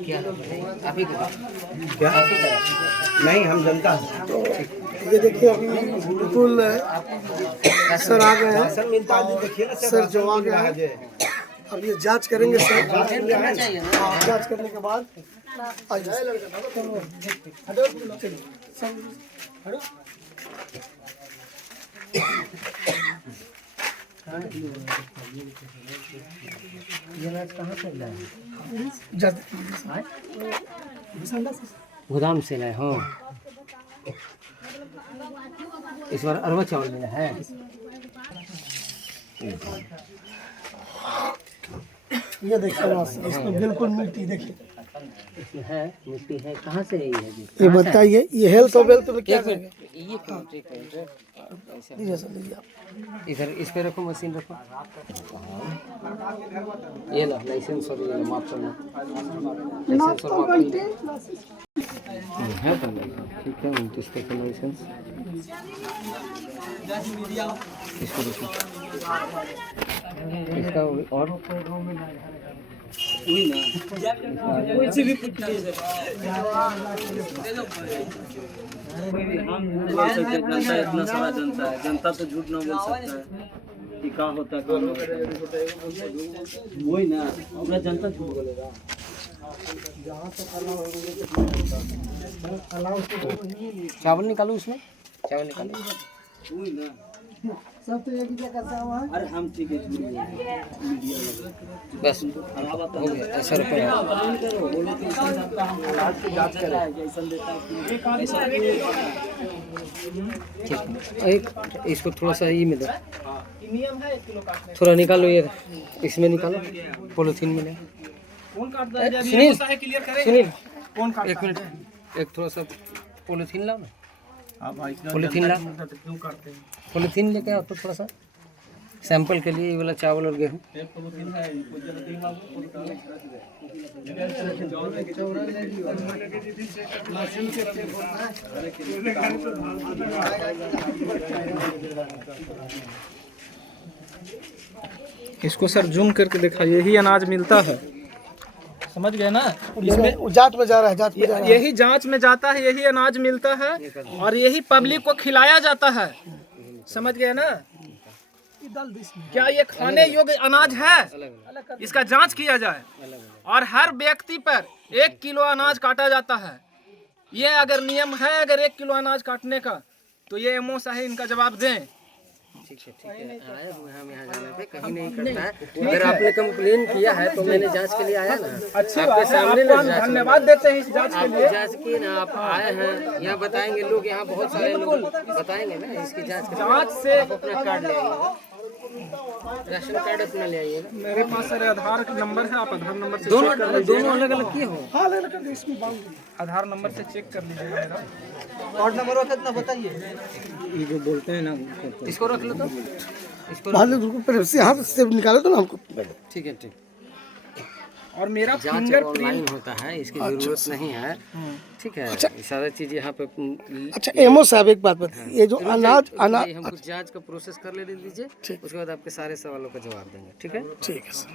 क्या आप ही क्या नहीं, हम जनता हैं। तो ये देखिए अभी बिल्कुल सर आ गए हैं, सर जो आ गया है अब ये जांच करेंगे सर। जांच करने के बाद गोदाम से लाए हो। इस बार अरवा चावल मिला है। ये देखिए इसमें बिल्कुल मिट्टी देखिए इसमें है, मिट्टी है। कहाँ से है ये? ये बताइए, ये हेल्थ और वेल्थ में क्या करेंगे? इधर इस पे रखो, मशीन रखो। ये लो लाइसेंस और ये लो, माफ करना लाइसेंस और माफ करना है तो नहीं। ठीक है, 29 का लाइसेंस इसको देखो, इसका और कोई भी हम बोल सकते हैं, जनता इतना सारा जनता है, जनता तो झूठ ना बोल सकता है कि क्या होता है, कौन होता है। वही ना, पूरा जनता झूठ बोलेगा। चावल निकालो, इसमें चावल निकालो। वही ना, सब तो एक ही जगह से हुआ है। अरे हम ठीक है, बस हो गया। ऐसा रखो, एक इसको थोड़ा सा ये में दो, थोड़ा निकालो, ये इसमें निकालो, पॉलीथीन में ले। सुनील सुनील, एक मिनट, एक थोड़ा सा पॉलीथीन लाओ ना। पॉलीथीन ला, पॉलीथीन लेके आओ तो थोड़ा सा सैंपल के लिए। ये वाला चावल और गेहूँ इसको सर जूम करके दिखाइए, यही अनाज मिलता है, समझ गए ना? इसमें जांच में जा रहा है, जांच में जा रहा है। यही जांच में जाता है, यही अनाज मिलता है और यही पब्लिक को खिलाया जाता है, समझ गए ना? क्या ये खाने योग्य अनाज है? इसका जांच किया जाए और हर व्यक्ति पर 1 किलो अनाज काटा जाता है। ये अगर नियम है, अगर 1 किलो अनाज काटने का, तो ये एमओ साहब इनका जवाब दें। ठीक है, आए हुए हम यहाँ जाने पे कहीं नहीं करता है। अगर आपने कंप्लेन किया है तो मैंने जांच के लिए आया ना, अच्छी बात है, आपको हम धन्यवाद देते हैं इस जांच के लिए। जांच की ना, आप आए हैं यहाँ, बताएंगे लोग, यहाँ बहुत सारे लोग बताएंगे ना इसकी जांच से आप अपना कार्ड ले आइए, राशन कार्ड अपना ले आइए। मेरे पास सर आधार नंबर है, आप आधार नंबर से दोनों चेक कर लीजिए। दोनों अलग अलग किए हो? हाँ ले लेकर इसमें बांध आधार नंबर से चेक कर लीजिए मेरा। कार्ड नंबर कितना बताइए? ये जो बोलते हैं ना, इसको रख लो, तो इसको बाहर रुको, से यहाँ से निकाले तो ना हमको। ठीक है, ठीक। और मेरा जांच ऑनलाइन होता है, इसकी जरूरत नहीं है। ठीक है, ये सारा चीज यहाँ पे। अच्छा एमओ साहब एक बात बताइए, ये जो अनाज हम कुछ जांच का प्रोसेस कर ले दीजिए, उसके बाद आपके सारे सवालों का जवाब देंगे। ठीक है, ठीक है सर।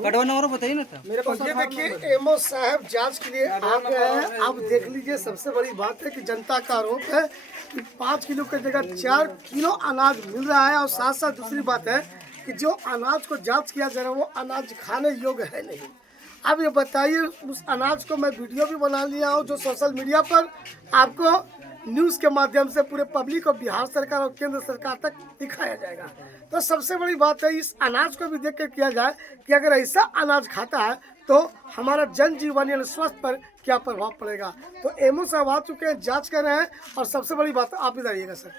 कटवाना और बताइए ना। मेरे पास ये देखिए एमओ साहब जांच के लिए आ गए हैं। आप देख लीजिए, सबसे बड़ी बात है कि जनता का आरोप है कि 5 किलो की जगह 4 किलो अनाज मिल रहा है। और साथ साथ दूसरी बात है कि जो अनाज को जांच किया जा रहा है वो अनाज खाने योग्य है नहीं। अब ये बताइए, उस अनाज को मैं वीडियो भी बना लिया हूँ जो सोशल मीडिया पर आपको न्यूज़ के माध्यम से पूरे पब्लिक और बिहार सरकार और केंद्र सरकार तक दिखाया जाएगा। तो सबसे बड़ी बात है इस अनाज को भी देख कर किया जाए कि अगर ऐसा अनाज खाता है तो हमारा जनजीवन यानी स्वास्थ्य पर क्या प्रभाव पड़ेगा। तो एमओ साहब आ चुके हैं, जांच कर रहे हैं। और सबसे बड़ी बात आप इधर आइएगा सर,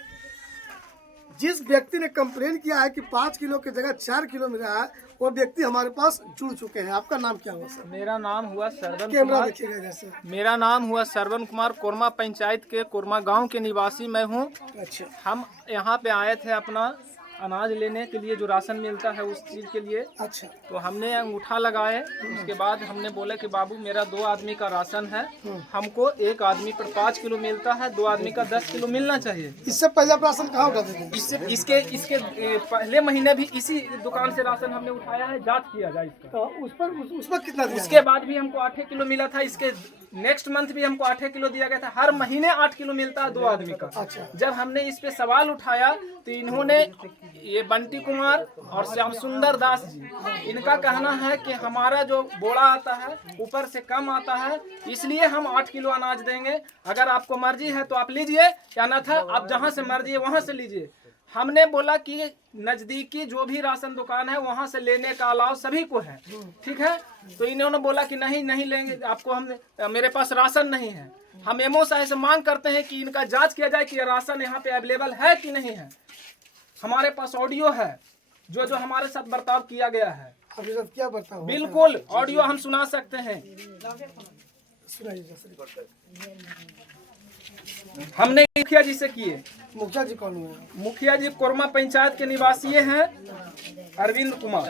जिस व्यक्ति ने कंप्लेन किया है कि 5 किलो की जगह 4 किलो मिल रहा है, वो व्यक्ति हमारे पास जुड़ चुके हैं। आपका नाम क्या हुआ सर? मेरा नाम हुआ सरवन कैमरा कुमार। देखिएगा जैसे। मेरा नाम हुआ सरवन कुमार, कोरमा पंचायत के कोरमा गांव के निवासी मैं हूं। अच्छा, हम यहाँ पे आए थे अपना अनाज लेने के लिए जो राशन मिलता है उस चीज़ के लिए। अच्छा। तो हमने अंगूठा लगाए, उसके बाद हमने बोला कि बाबू मेरा 2 आदमी का राशन है, हमको 1 आदमी पर 5 किलो मिलता है, 2 आदमी का 10 किलो मिलना चाहिए। इससे पहले आप राशन कहाँ उठाते थे? इसके पहले महीने भी इसी दुकान से राशन हमने उठाया है, जांच किया जाए इसका। तो उस पर कितना दिया? उसके बाद भी हमको 8 किलो मिला था, इसके नेक्स्ट मंथ भी हमको 8 किलो दिया गया था। हर महीने 8 किलो मिलता है 2 आदमी का। अच्छा। जब हमने इस पे सवाल उठाया तो इन्होंने, ये बंटी कुमार और श्याम सुंदर दास जी, इनका कहना है कि हमारा जो बोरा आता है ऊपर से कम आता है, इसलिए हम 8 किलो अनाज देंगे। अगर आपको मर्जी है तो आप लीजिए, या ना था आप जहाँ से मर्जी है वहाँ से लीजिए। हमने बोला कि नजदीकी जो भी राशन दुकान है वहां से लेने का अलाव सभी को है, ठीक है। तो इन्होंने बोला कि नहीं लेंगे आपको, हमने मेरे पास राशन नहीं है। हम एमओ साहब से मांग करते हैं कि इनका जांच किया जाए कि राशन यहाँ पे अवेलेबल है कि नहीं है। हमारे पास ऑडियो है जो हमारे साथ बर्ताव किया गया है। आपके साथ क्या बर्ताव? बिल्कुल ऑडियो हम सुना सकते हैं। हमने मुखिया जी से किए। मुखिया जी कौन हुए? मुखिया जी कोरमा पंचायत के निवासी हैं, अरविंद कुमार।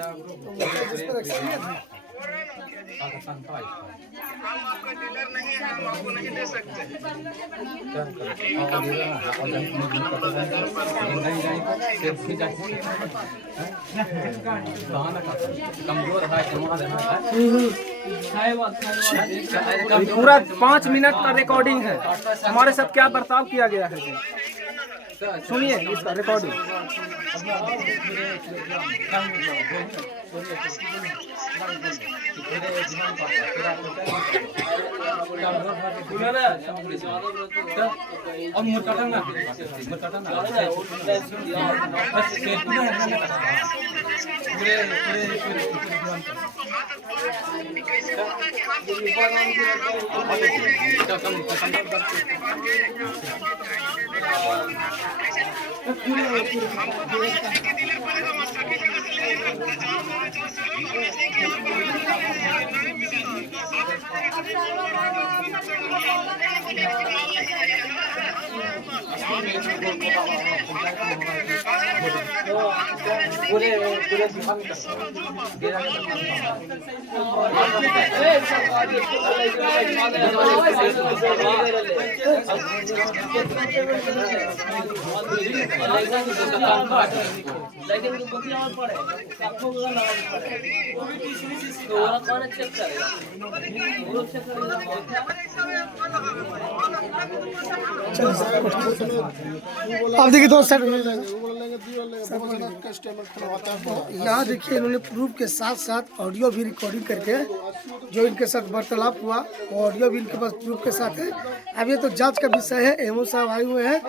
पूरा 5 मिनट का रिकॉर्डिंग है, हमारे साथ क्या बर्ताव किया गया है जी। सुनिए इसका रिकॉर्डिंग। अब देखिए दोस्त यहाँ देखिए इन्होंने प्रूफ के साथ साथ ऑडियो भी रिकॉर्डिंग करके जो इनके साथ वार्तालाप हुआ वो ऑडियो भी इनके पास प्रूफ के साथ है। अब ये तो जांच का विषय है, एमओ साहब आए हुए हैं,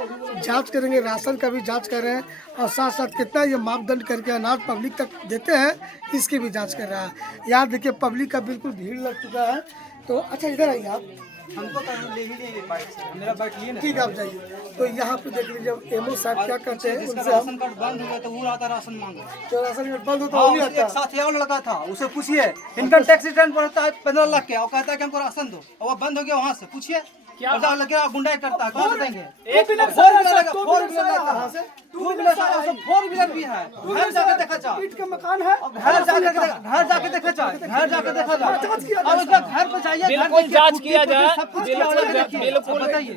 जांच करेंगे, राशन का भी जांच कर रहे हैं और साथ साथ कितना ये मापदंड करके अनाज पब्लिक तक देते हैं इसकी भी जाँच कर रहा है। यहाँ देखिए पब्लिक का बिल्कुल भीड़ लग चुका है। तो अच्छा इधर आइए आप, हमको तो ले ही नहीं मेरा बाइक लिए ना। ठीक है आप जाइए। तो यहाँ पे देख लीजिए एमओ साहब क्या करते हैं, उनसे राशन कार्ड बंद हो गया तो वो आता राशन मांगे। तो राशन कार्ड बंद होता है, एक साथ और लड़का था, उसे पूछिए इनकम टैक्स रिटर्न पड़ता है 15 लाख के, और कहता है कि हमको राशन दो, और वो बंद हो गया। वहाँ से पूछिए क्या गुंडाई करता है, कौन से देंगे? एक फोर व्हीलर भी है, घर जाके देखा जाओ, ईंट का मकान है, घर जाके देखा जाओ, और उसका घर पे जाइए, बिल्कुल जांच किया जाए, बिल्कुल बताइए,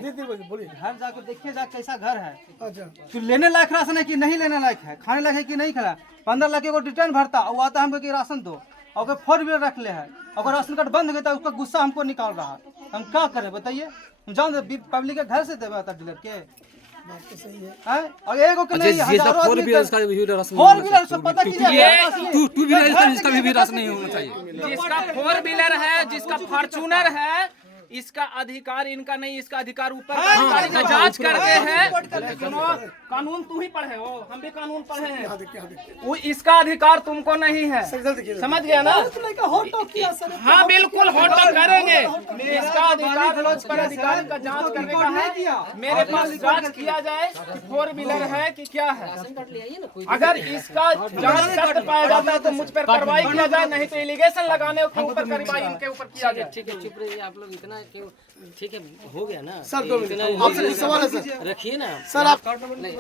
बोलिए। घर जाके देखिए जा कैसा घर है, अच्छा तो लेने लायक राशन है कि नहीं लेने लायक है, खाने लायक है कि नहीं खाना। 15 लाख को रिटर्न भरता, वो आता हमको कि राशन दो, और 4 व्हीलर रख ले है, अगर राशन कार्ड बंद हो गया तो उसका गुस्सा हमको निकाल रहा है, हम क्या करें बताइए? जान पब्लिक के घर से देवे आता डीलर के, बात तो सही है। हैं? और एगो के नहीं, हजारों 4 व्हीलर उसका भी राशन 4 व्हीलर सब पता कीजिए, 2 व्हीलर इसका भी राशन नहीं होना चाहिए। जिसका 4 व्हीलर है, जिसका फॉर्चूनर है, इसका अधिकार इनका नहीं, इसका अधिकार ऊपर का अधिकारी का जांच करते हैं। सुनो, कानून तू ही पढ़े हो, हम भी कानून पढ़े हैं, वो इसका अधिकार तुमको नहीं है, समझ गया ना? हाँ बिल्कुल होटो करेंगे, इसका अधिकार पर अधिकारी का जांच करने का है। मेरे पास जांच किया जाए 4 व्हीलर है कि क्या है, अगर इसका जांच सत्य पाया जाता है तो मुझ पर कार्रवाई किया जाए, नहीं तो एलिगेशन लगाने के ऊपर कार्रवाई इनके ऊपर किया जाए। ठीक है, चुप रहिए आप लोग, इतना कि ठीक है हो गया ना सर 2 मिनट आपसे कुछ सवाल है सर। रखिए ना सर आप नहीं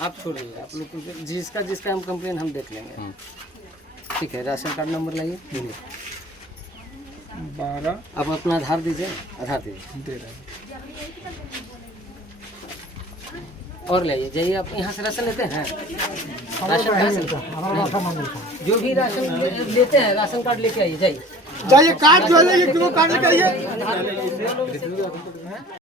आप छोड़िए आप लोग जिसका हम कंप्लेन हम देख लेंगे ठीक है राशन कार्ड नंबर लाइए 12 आप अपना आधार दीजिए दे रहे हैं। और लाइए जाइए आप यहाँ से राशन लेते हैं राशन कहाँ से जो भी राशन लेते हैं राशन कार्ड लेके आइए जाइए जाइए कार्ड जो है ये क्यों कार्ड लेके आइए